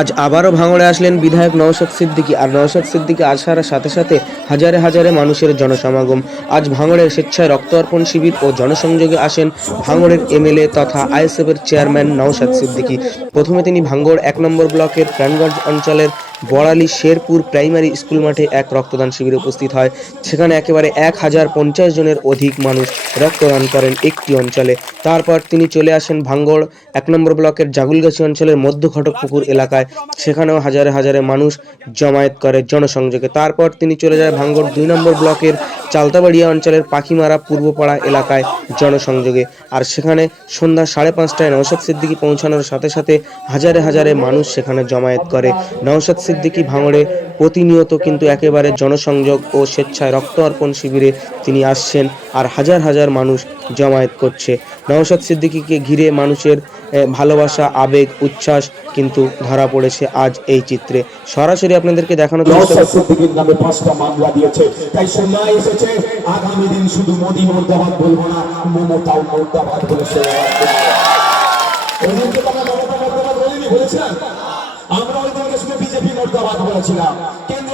আজ আবারও ভাঙড়ে আসলেন বিধায়ক নওশাদ সিদ্দিকী আর নওশাদ সিদ্দিকী আসার সাথে সাথে হাজারে হাজারে মানুষের জনসমাগম। আজ ভাঙড়ের স্বেচ্ছায় রক্ত অর্পণ শিবির ও জনসংযোগে আসেন ভাঙড়ের এমএলএ তথা আইএসএফের চেয়ারম্যান নওশাদ সিদ্দিকী। প্রথমে তিনি ভাঙড় এক নম্বর ব্লকের প্রাণগঞ্জ অঞ্চলের বড়ালি শেরপুর প্রাইমারি স্কুল মাঠে এক রক্তদান শিবিরে উপস্থিত হয়। সেখানে একেবারে এক হাজার পঞ্চাশ জনের অধিক মানুষ রক্তদান করেন একটি অঞ্চলে। তারপর তিনি চলে আসেন ভাঙ্গড় এক নম্বর ব্লকের জাগুলগাছি অঞ্চলের মধ্য ঘটকপুকুর এলাকায়। সেখানেও হাজারে হাজারে মানুষ জমায়েত করে জনসংযোগে। তারপর তিনি চলে যায় ভাঙ্গড় দুই নম্বর ব্লকের চালতাবাড়িয়া অঞ্চলের পাখিমারা পূর্বপাড়া এলাকায় জনসংযোগে। আর সেখানে সন্ধ্যা সাড়ে পাঁচটায় নওশাদ সিদ্দিকী পৌঁছানোর সাথে সাথে হাজারে হাজারে মানুষ সেখানে জমায়েত করে। নওশাদ সিদ্দিকী ভাঙড়ে প্রতিনিয়ত কিন্তু একেবারে জনসংযোগ ও স্বেচ্ছায় রক্ত অর্পণ শিবিরে তিনি আসছেন আর হাজার হাজার মানুষ জমায়েত করছে। নওশাদ সিদ্দিকীকে ঘিরে মানুষের ভালোবাসা আবেগ উচ্ছ্বাস কিন্তু ধরা পড়েছে আজ এই চিত্রে। সরাসরি আপনাদেরকে দেখানো চেষ্টা নামে পাঁচটা মামলা দিয়েছে। তাই সময় এসেছে। আগামী দিন শুধু মোদী মুর্দাবাদ বলব না মমতাও মুর্দাবাদ বলেছে তো আমরা ওই বিজেপি মুর্দাবাদ বলেছিলাম। কেন্দ্রের বিজেপি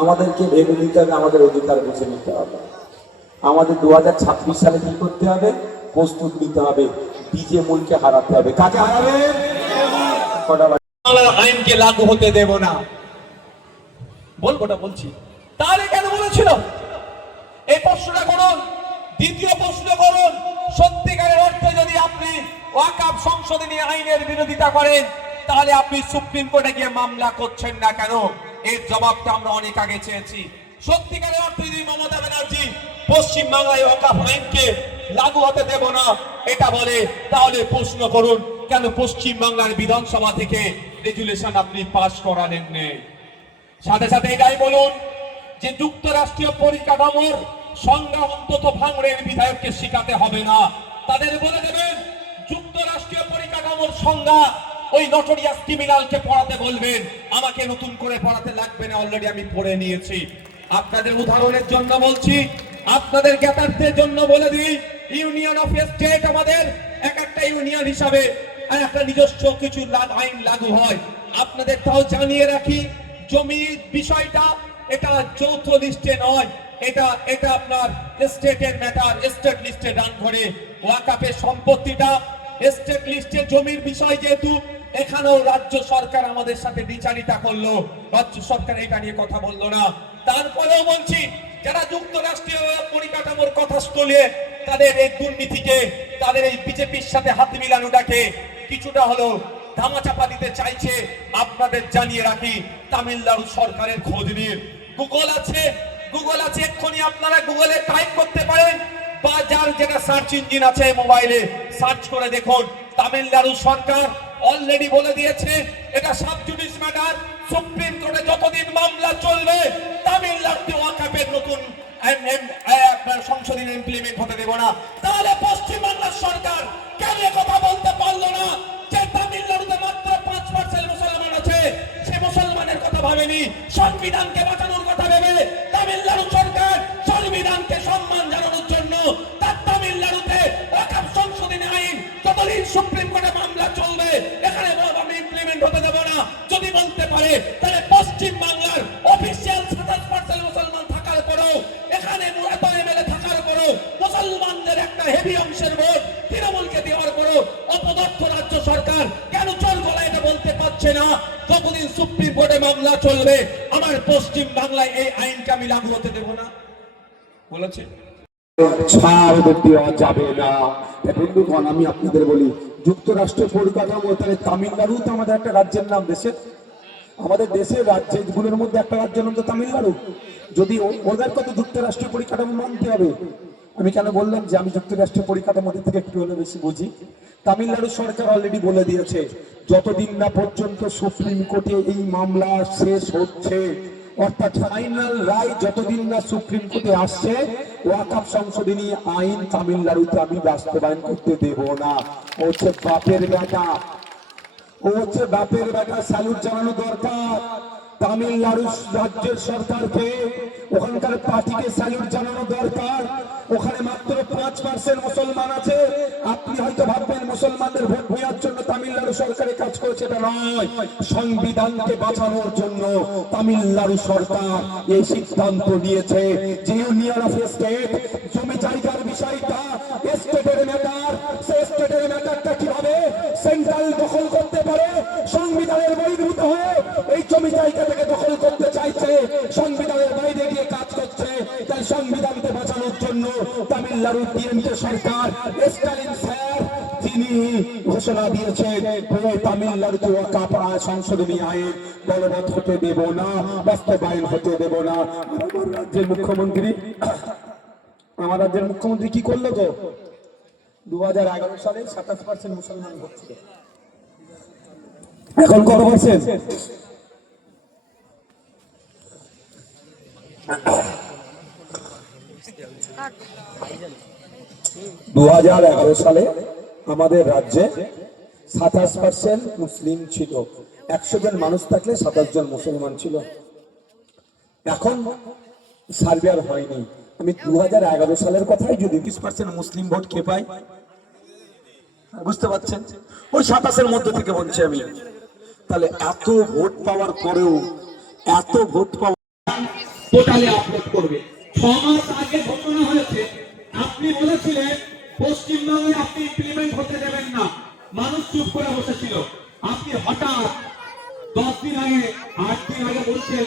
আমাদেরকে ভেবে নিতে হবে, আমাদের অধিকার বুঝে নিতে হবে। আমাদের দু হাজার ছাব্বিশ সালে কি করতে হবে? প্রস্তুত নিতে হবে, বিজে মূলকে হারাতে হবে। কাকে হারাবে? আইনকে লাগু হতে দেব না। বলবোটা বলছি। তাহলে কেন বলেছিল, এই প্রশ্নটা করুন, দ্বিতীয় প্রশ্ন করুন। সত্যিকারের অর্থে যদি আপনি ওয়াকাব সংশোধনী আইনের বিরোধিতা করেন, তাহলে আপনি সুপ্রিম কোর্টে গিয়ে মামলা করছেন না কেন? এর জবাবটা আমরা অনেক আগে চেয়েছি। সত্যিকারের অর্থে যদি মমতা ব্যানার্জি পশ্চিম বাংলায় ওয়াকাব আইনকে লাগু হতে দেব না, এটা বলে। তাহলে প্রশ্ন করুন, কেন পশ্চিম বাংলার বিধানসভা থেকে রেজুলেশন আপনি পাশ করালেন নেই সাথে সাথে এটাই বলুন যে যুক্তরাষ্ট্রীয় পরিকাঠামোর সংজ্ঞা অন্তত ভাঙড়ের বিধায়ককে শিখাতে হবে না। তাদের বলে দেবেন, যুক্তরাষ্ট্রীয় পরিকাঠামোর সংজ্ঞা ওই নটোরিয়াস ক্রিমিনালকে পড়াতে বলবেন। আমাকে নতুন করে পড়াতে লাগবে না অলরেডি আমি পড়ে নিয়েছি। আপনাদের উদাহরণের জন্য বলছি, আপনাদের জ্ঞাতার্থের জন্য বলে দিই ইউনিয়ন অফ স্টেট আমাদের এক একটা ইউনিয়ন হিসাবে একটা নিজস্ব কিছু আইন লাগু হয়। আপনাদের তাও জানিয়ে রাখি, জমির বিষয়টা এটা যৌথ লিস্টে নয়, এটা এটা আপনার স্টেটের ম্যাটার স্টেট লিস্টে রান করে ওয়াকাপের সম্পত্তিটা স্টেট লিস্টে জমির বিষয় যেহেতু এখানেও রাজ্য সরকার আমাদের সাথে বিচারিতা করল। রাজ্য সরকার এটা নিয়ে কথা বলল না। তারপরেও বলছি, যারা যুক্তরাষ্ট্রীয় পরিকাঠামোর কথা তুলে তাদের এই দুর্নীতিকে, তাদের এই বিজেপির সাথে হাত মিলানোটাকে কিছুটা হলো ধামাচাপা দিতে চাইছে, আপনাদের জানিয়ে রাখি, তামিলনাড়ু সরকারের খোঁজ নিন। গুগল আছে গুগল আছে, এক্ষুনি আপনারা গুগলে টাইপ করতে পারেন। বা যার যেটা সার্চ ইঞ্জিন আছে মোবাইলে সার্চ করে দেখুন, তামিলনাড়ু সরকার অলরেডি বলে দিয়েছে, এটা সাবজুডিস ম্যাটার সুপ্রিম কোর্টে যতদিন মামলা চলবে, তামিলনাড়ু ওয়াকাপের নতুন সংশোধনী ইমপ্লিমেন্ট হতে দেব না। তাহলে পশ্চিমবাংলার সরকার কেন কথা বলতে পারল না? যে তামিলনাড়ুতে মাত্র পাঁচ পার্সেন্ট মুসলমান আছে, সে মুসলমানের কথা ভাবেনি। সংবিধানকে বাঁচানোর কথা ভেবে তামিলনাড়ু সরকার সংবিধানকে সম্মান জানানোর জন্য সরকার কেন চোর গলায় এটা বলতে পারছে না? যতদিন সুপ্রিম কোর্টে মামলা চলবে, আমার পশ্চিম বাংলায় এই আইনকে আমি লাগু হতে দেবো না। বলেছে? ছাড় দেওয়া যাবে না। বন্ধুগণ, আমি আপনাদের বলি যুক্তরাষ্ট্রের পরিকাঠামো তাহলে তামিলনাড়ু তো আমাদের একটা রাজ্যের নাম দেশের আমাদের দেশের রাজ্যগুলোর মধ্যে একটা রাজ্যের নাম তো তামিলনাড়ু। যদি ওদের কত যুক্তরাষ্ট্রীয় পরিকাঠামো মানতে হবে? আমি কেন বললাম যে আমি যুক্তরাষ্ট্রীয় পরিকাঠামোদের থেকে একটু হলে বেশি বুঝি? তামিলনাড়ু সরকার অলরেডি বলে দিয়েছে, যতদিন না পর্যন্ত সুপ্রিম কোর্টে এই মামলা শেষ হচ্ছে, অর্থাৎ ফাইনাল রায় যতদিন না সুপ্রিম কোর্টে আসছে ওয়াকাপ সংশোধনী আইন তামিলনাড়ুতে আমি বাস্তবায়ন করতে দেব না। ও হচ্ছে বাপের বেটা। ও হচ্ছে বাপের বেটা স্যালুট জানানো দরকার। তামিলনাড়ু রাজ্যের সরকারকে, ওখানকার পার্টিকে স্যালুট জানানো দরকার। ওখানে মাত্র পাঁচ পার্সেন্ট মুসলমান আছে। আপনি হয়তো ভাববেন, মুসলমানদের ভোট ভোয়ার জন্য তামিলনাড়ু সরকারের কাজ করেছে, এটা নয়। সংবিধানকে বাঁচানোর জন্য তামিলনাড়ু সরকার এই সিদ্ধান্ত নিয়েছে। যে ইউনিয়ন অফ স্টেট, জমি জায়গার বিষয়টা স্টেটের ম্যাটার সে স্টেটের ম্যাটারটা সেন্ট্রাল দখল করতে পারে, সংবিধানের বহির্ভূত হয়ে এই জমি জায়গা থেকে দখল করতে চাইছে, সংবিধানের বাইরে গিয়ে কাজ করছে। তাই সংবিধানকে বাঁচানোর জন্য তামিলনাড়ু টিএমকে সরকার, স্টালিন স্যার, তিনি ঘোষণা দিয়েছেন ওই তামিলনাড়ুতে ওয়াকাপ সংশোধনী আইন বলবৎ হতে দেব না, বাস্তবায়ন হতে দেব না। রাজ্যের মুখ্যমন্ত্রী, আমার রাজ্যের মুখ্যমন্ত্রী কি করল তো দু হাজার এগারো সালে সাতাশ পার্সেন্ট মুসলমান ভোট ছিল। এখন কত পার্সেন্ট দু হাজার এগারো সালে আমাদের রাজ্যে সাতাশ পার্সেন্ট মুসলিম ছিল। একশো জন মানুষ থাকলে সাতাশ জন মুসলমান ছিল। এখন সার্ভে আর হয়নি। আমি দু হাজার এগারো সালের কথাই যদি বিশ পার্সেন্ট মুসলিম ভোট কে পাই বুঝতে পারছেন? ওই সাতাশের মধ্যে থেকে বলছি আমি। তাহলে এত ভোট পাওয়ার পরেও, এত ভোট পাওয়া পোর্টালে আপলোড করবে। ছ মাস আগে হয়েছে। আপনি বলেছিলেন, পশ্চিমবঙ্গে আপনি ইমপ্লিমেন্ট হতে দেবেন না। মানুষ চুপ করে বসেছিল। আপনি হঠাৎ দশ দিন আগে, আট দিন আগে বলছেন,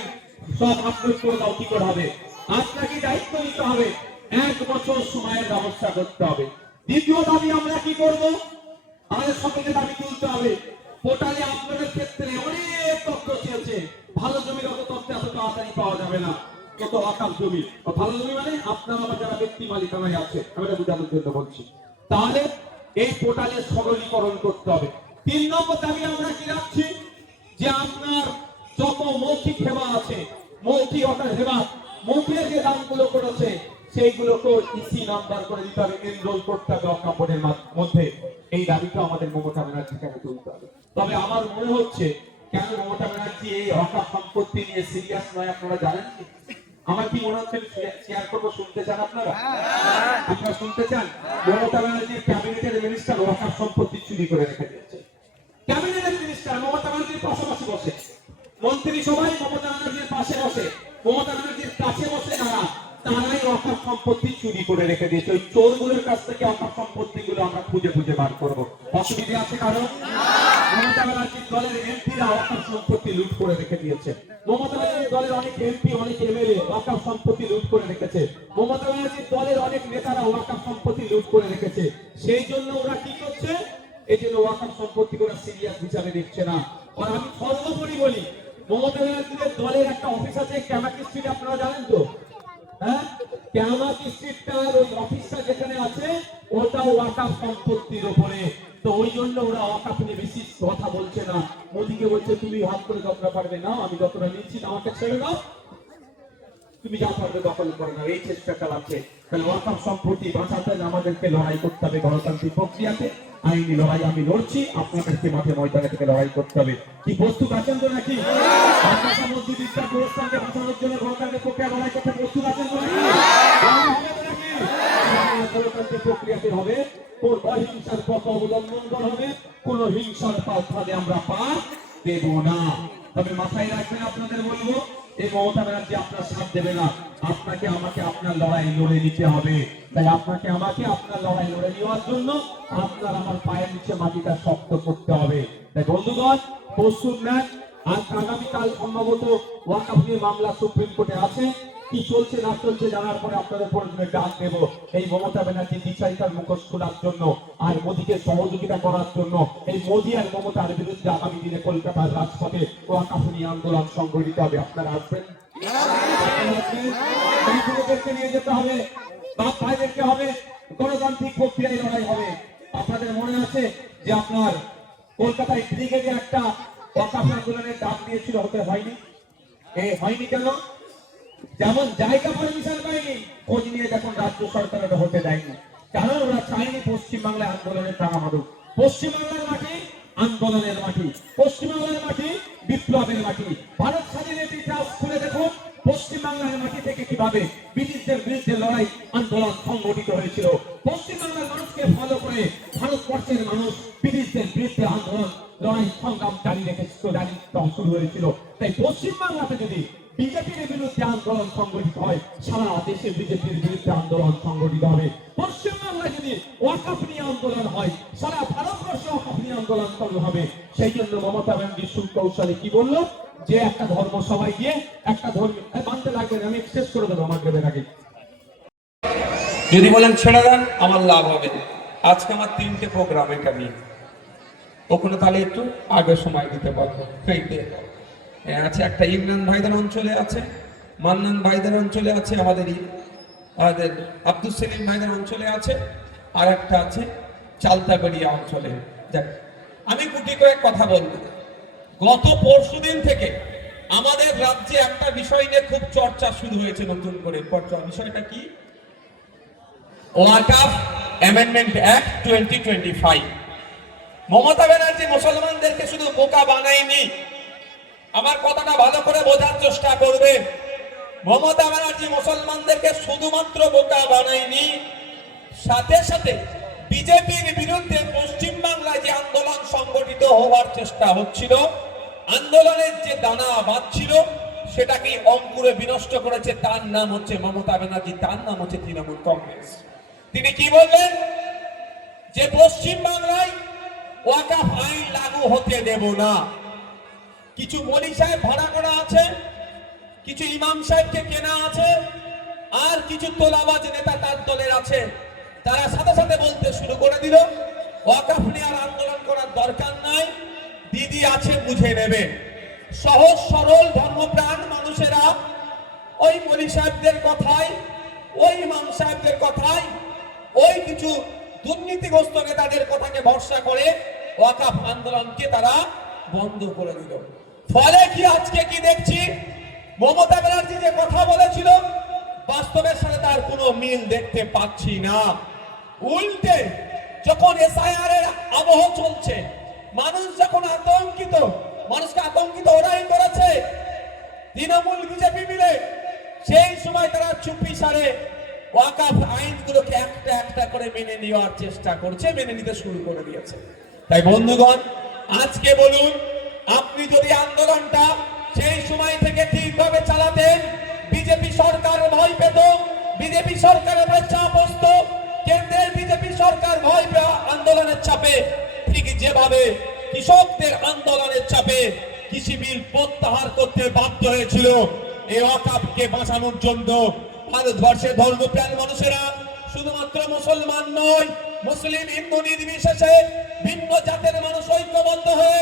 সব আপলোড করে দাও, কি করে হবে? আপনাকে দায়িত্ব নিতে হবে। এক বছর সময়ের ব্যবস্থা করতে হবে। দ্বিতীয় দাবি আমরা কি করব? আমাদের সকলকে দাবি তুলতে হবে। পোর্টালে আপলোডের ক্ষেত্রে অনেক তথ্য চেয়েছে। ভালো জমির অত তথ্য এত তাড়াতাড়ি পাওয়া যাবে না। কত আকাশ জমি। ভালো জমি মানে আপনার আমার যারা ব্যক্তি মালিকানায় আছে, আমি এটা বোঝানোর জন্য বলছি। তাহলে এই পোর্টালে সরলীকরণ করতে হবে। তিন নম্বর দাবি আমরা কি রাখছি? যে আপনার যত মৌখিক সেবা আছে, মৌখিক অর্থাৎ সেবা মৌখিক যে দামগুলো করেছে সেইগুলোকে ইসি নাম্বার করে দিতে হবে এনরোল করতে হবে অকাপড়ের মধ্যে। এই দাবিটা আমাদের মমতা ব্যানার্জি কেন তুলতে হবে। তবে আমার মনে হচ্ছে, কেন মমতা ব্যানার্জি এই অকাপ সম্পত্তি নিয়ে সিরিয়াস নয়, আপনারা জানেন কি? আমার কি মনে হচ্ছে শেয়ার করব, শুনতে চান আপনারা? আপনারা শুনতে চান? মমতা ব্যানার্জির ক্যাবিনেটের মিনিস্টার ওয়াকাপ সম্পত্তি চুরি করে রেখে দিয়েছে। ক্যাবিনেটের মিনিস্টার মমতা ব্যানার্জির পাশাপাশি বসে। মন্ত্রী সবাই মমতা সম্পত্তি চুরি করে রেখে দিয়েছে। ওই চোরগুলোর কাছ থেকে অকাপ সম্পত্তি গুলো আমরা খুঁজে খুঁজে বার করব। অসুবিধা আছে কারণ মমতা ব্যানার্জির দলের এমপিরা অকাপ সম্পত্তি লুট করে রেখে দিয়েছে। মমতা ব্যানার্জির দলের অনেক এমপি, অনেক এমএলএ ওয়াকাপ সম্পত্তি লুট করে রেখেছে। মমতা ব্যানার্জির দলের অনেক নেতারা ওয়াকাপ সম্পত্তি লুট করে রেখেছে। সেই জন্য ওরা কি করছে? এই জন্য ওয়াকাপ সম্পত্তি কোনো সিরিয়াস বিচারে দিচ্ছে না। আর আমি সর্বোপরি বলি মমতা ব্যানার্জির দলের একটা অফিস আছে ক্যামাকি স্ট্রিট, আপনারা জানেন তো হ্যাঁ ক্যামাকি স্ট্রিটটার ওই অফিসটা যেখানে আছে ওটা ওয়াকাপ সম্পত্তির উপরে তো ওই জন্য ওরা ওয়াকাপ নিয়ে বেশি কথা বলছে না মোদিকে বলছে তুমি হাত করে যতটা পারবে না আমি যতটা নিচ্ছি, আমাকে ছেড়ে দাও। তুমি যা পারবে দখল করে নাও, এই চেষ্টা চালাচ্ছে। তাহলে ওয়াকাপ সম্পত্তি বাঁচাতে আমাদেরকে লড়াই করতে হবে, গণতান্ত্রিক প্রক্রিয়াতে। আইনি লড়াই আমি লড়ছি, আপনাদেরকে মাঠে ময়দানে থেকে লড়াই করতে হবে। কি প্রস্তুত আছেন তো নাকি? মসজিদ ইসলাম গোরস্থানকে বাঁচানোর জন্য গণতান্ত্রিক প্রক্রিয়া লড়াই করতে প্রস্তুত আছেন তো? গণতান্ত্রিক প্রক্রিয়াতে হবে কোন অহিংসার পথ অবলম্বন হবে। কোন হিংসার পথে আমরা পা দেব না। তবে মাথায় রাখবেন, আপনাদের বলব, এই মমতা ব্যানার্জি আপনার সাথ দেবে না। আপনাকে, আমাকে আপনার লড়াই লড়ে নিতে হবে। তাই আপনাকে, আমাকে আপনার লড়াই লড়ে নেওয়ার জন্য আপনার আমার পায়ের নিচে মাটিটা শক্ত করতে হবে। তাই বন্ধুগণ, পরশুর ম্যাচ আজ আগামীকাল সম্ভবত ওয়াকাফ নিয়ে মামলা সুপ্রিম কোর্টে আছে। কি চলছে, না চলছে জানার পরে আপনাদের প্রয়োজনে ডাক দেব। এই মমতা ব্যানার্জি বিচারিতার মুখোশ খোলার জন্য আর মোদীকে সহযোগিতা করার জন্য এই মোদী আর মমতার বিরুদ্ধে আগামী দিনে কলকাতার রাজপথে ওয়াকাফ নিয়ে আন্দোলন সংগঠিত হবে। আপনারা আসবেন। নিয়ে যেতে হবে, বাপ ভাইদেরকে হবে, গণতান্ত্রিক প্রক্রিয়ায় লড়াই হবে। আপনাদের মনে আছে যে আপনার কলকাতায় ব্রিগেডে একটা ওয়াকাফ আন্দোলনের ডাক দিয়েছিল, হতে হয়নি? এ হয়নি কেন? যেমন জায়গা পারমিশন পায়নি খোঁজ নিয়ে দেখুন রাজ্য সরকার ওটা হতে দেয়নি। কারণ ওরা চায়নি পশ্চিমবাংলায় আন্দোলনের টাকা মারুক পশ্চিমবাংলার মাটি আন্দোলনের মাটি। পশ্চিমবাংলার মাটি বিপ্লবের মাটি। ভারত স্বাধীনের ইতিহাস খুলে দেখুন, পশ্চিমবাংলার মাটি থেকে কীভাবে ব্রিটিশদের বিরুদ্ধে লড়াই আন্দোলন সংগঠিত হয়েছিল। পশ্চিমবাংলার মানুষকে ফলো করে ভারতবর্ষের মানুষ ব্রিটিশদের বিরুদ্ধে আন্দোলন, লড়াই, সংগ্রাম জারি রেখেছিল জারি শুরু হয়েছিল। তাই পশ্চিমবাংলাতে যদি সংগঠিত হয়। সারা দেশে বিজেপির বিরুদ্ধে আন্দোলন সংগঠিত হবে। পশ্চিমবাংলায় যদি নিয়ে আন্দোলন হয়, সারা ভারতবর্ষে নিয়ে আন্দোলন চালু হবে। সেই জন্য মমতা ব্যানার্জি কি বলল? যে একটা ধর্ম সবাই গিয়ে একটা ধর্ম মানতে লাগবে আমি শেষ করে দেবো আমার আগে যদি বলেন ছেড়ে দেন, আমার লাভ হবে আজকে আমার তিনটে প্রোগ্রাম এটা নিয়ে। ওখানে তাহলে একটু আগে সময় দিতে পারব। আছে একটা ইমরান ভাইদের অঞ্চলে আছে। মান্নান ভাইদের অঞ্চলে আছে, আমাদেরই, আমাদের আব্দুল সেলিম ভাইদের অঞ্চলে আছে আর একটা আছে চালতাগড়িয়া অঞ্চলে। দেখ আমি গুটি কয়েক কথা বলব। গত পরশুদিন থেকে আমাদের রাজ্যে একটা বিষয় নিয়ে খুব চর্চা শুরু হয়েছে নতুন করে। চর্চা বিষয়টা কি? Waqf amendment act twenty twenty five Mamata Banerjee মুসলমানদেরকে শুধু বোকা বানায়নি, আমার কথাটা ভালো করে বোঝার চেষ্টা করবে। মমতা ব্যানার্জি মুসলমানদেরকে শুধুমাত্র বোকা বানায়নি। সাথে সাথে বিজেপির বিরুদ্ধে পশ্চিম বাংলায় যে আন্দোলন সংগঠিত হওয়ার চেষ্টা হচ্ছিল, আন্দোলনের যে দানা বাঁধছিল, সেটাকে অঙ্কুরে বিনষ্ট করেছে, তার নাম হচ্ছে মমতা ব্যানার্জি, তার নাম হচ্ছে তৃণমূল কংগ্রেস। তিনি কি বললেন? যে পশ্চিম বাংলায় ওয়াকাফ আইন লাগু হতে দেব না। কিছু সাহেব ভাড়া করা আছে? কিছু ইমাম সাহেবকে কেনা আছে, আর কিছু তোলাবাজ নেতা তার দলের আছে। তারা সাথে সাথে বলতে শুরু করে দিল, ওয়াকাফ নিয়ে আন্দোলন করার দরকার নাই, দিদি আছে বুঝে নেবে। সহজ, সরল, ধর্মপ্রাণ মানুষেরা ওই মলি সাহেবদের কথায়, ওই ইমাম সাহেবদের কথায়, ওই কিছু দুর্নীতিগ্রস্ত নেতাদের কথাকে ভরসা করে ওয়াকাফ আন্দোলনকে তারা বন্ধ করে দিল। ফলে কি আজকে কি দেখছি? মমতা ব্যানার্জি যে কথা বলেছিল, বাস্তবের সাথে তার কোনো মিল দেখতে পাচ্ছি না। উল্টে যখন এসআইআর এর আবহ চলছে, মানুষ যখন আতঙ্কিত, মানুষকে আতঙ্কিত ওরাই করেছে, তৃণমূল বিজেপি মিলে সেই সময় তারা চুপি সারে ওয়াকাফ আইনগুলোকে একটা একটা করে মেনে নেওয়ার চেষ্টা করছে, মেনে নিতে শুরু করে দিয়েছে। তাই বন্ধুগণ, আজকে বলুন, আপনি যদি আন্দোলনটা সেই সময় থেকে ঠিকভাবে চালাতেন, বিজেপি সরকার ভয় পেত, বিজেপি সরকারের উপরে চাপ বসতো, কেন্দ্রের বিজেপি সরকার ভয় পেয়ে আন্দোলনের চাপে। ঠিক যেভাবে কৃষকদের আন্দোলনের চাপে কৃষি বিল প্রত্যাহার করতে বাধ্য হয়েছিল, এই অকাপকে বাঁচানোর জন্য ভারতবর্ষের ধর্মপ্রাণ মানুষেরা শুধুমাত্র মুসলমান নয়, মুসলিম, হিন্দু নির্বিশেষে ভিন্ন জাতের মানুষ ঐক্যবদ্ধ হয়ে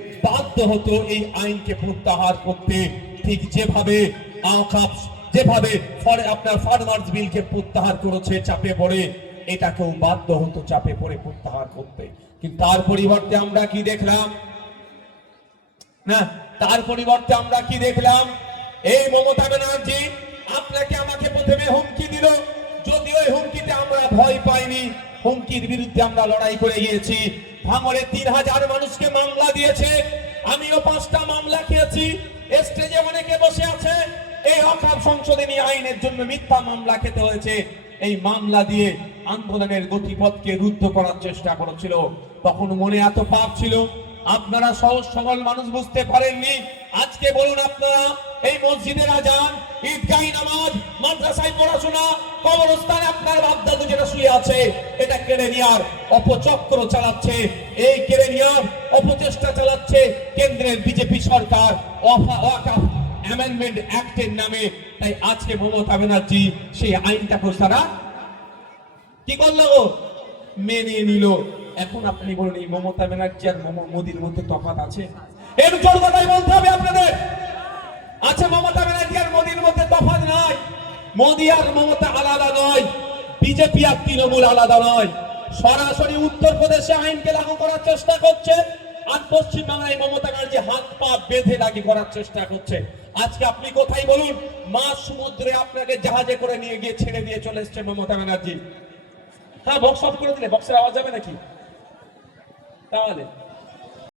বাধ্য হতো এই আইনকে প্রত্যাহার করতে ঠিক যেভাবে যেভাবে আপনার ফার্মার্স বিলকে প্রত্যাহার করেছে চাপে পড়ে, এটাকেও বাধ্য হতো চাপে পড়ে প্রত্যাহার করতে। কিন্তু তার পরিবর্তে আমরা কি দেখলাম? না, তার পরিবর্তে আমরা কি দেখলাম? এই মমতা ব্যানার্জি আপনাকে আমাকে প্রথমে হুমকি দিল। যদিও হুমকিতে আমরা ভয় পাইনি, হুমকির বিরুদ্ধে আমরা লড়াই করে গিয়েছি। ভাঙরে তিন হাজার মানুষকে মামলা দিয়েছে। আমিও পাঁচটা মামলা খেয়েছি। স্টেজে অনেকে বসে আছে। এই অকাপ সংশোধনী আইনের জন্য মিথ্যা মামলা খেতে হয়েছে। এই মামলা দিয়ে আন্দোলনের গতিপথকে রুদ্ধ করার চেষ্টা করেছিল। তখন মনে এত পাপ ছিল আপনারা সহজ সরল মানুষ বুঝতে পারেননি। আজকে বলুন আপনারা, এই মসজিদের আজান, ঈদগাহি নামাজ, মাদ্রাসায় পড়াশোনা, কবরস্থানে আপনার বাপদাদু যেটা শুয়ে আছে, এটা কেড়ে নেওয়ার অপচক্র চালাচ্ছে। এই কেড়ে নেওয়ার অপচেষ্টা চালাচ্ছে কেন্দ্রের বিজেপি সরকার। অ্যামেন্ডমেন্ট অ্যাক্টের নামে। তাই আজকে মমতা ব্যানার্জি সেই আইনটাকে তারা কি করল মেনে নিল। এখন আপনি বলুন, এই মমতা ব্যানার্জি আর মোদির মধ্যে তফাৎ আছে? এর জোর কথাই বলতে হবে আপনাদের। আছে মমতা ব্যানার্জি আর মোদির মধ্যে তফাৎ নাই। মোদি আর মমতা আলাদা নয়। বিজেপি আর তৃণমূল আলাদা নয়। সরাসরি উত্তরপ্রদেশে আইনকে লাগু করার চেষ্টা করছে, আর পশ্চিম বাংলায় মমতা ব্যানার্জি হাত পা বেঁধে লাগি করার চেষ্টা করছে। আজকে আপনি কোথায় বলুন? মা সমুদ্রে আপনাকে জাহাজে করে নিয়ে গিয়ে ছেড়ে দিয়ে চলে এসছে মমতা ব্যানার্জি। হ্যাঁ বক্স অফ করে দিলে বক্সের আওয়াজ যাবে নাকি? তাহলে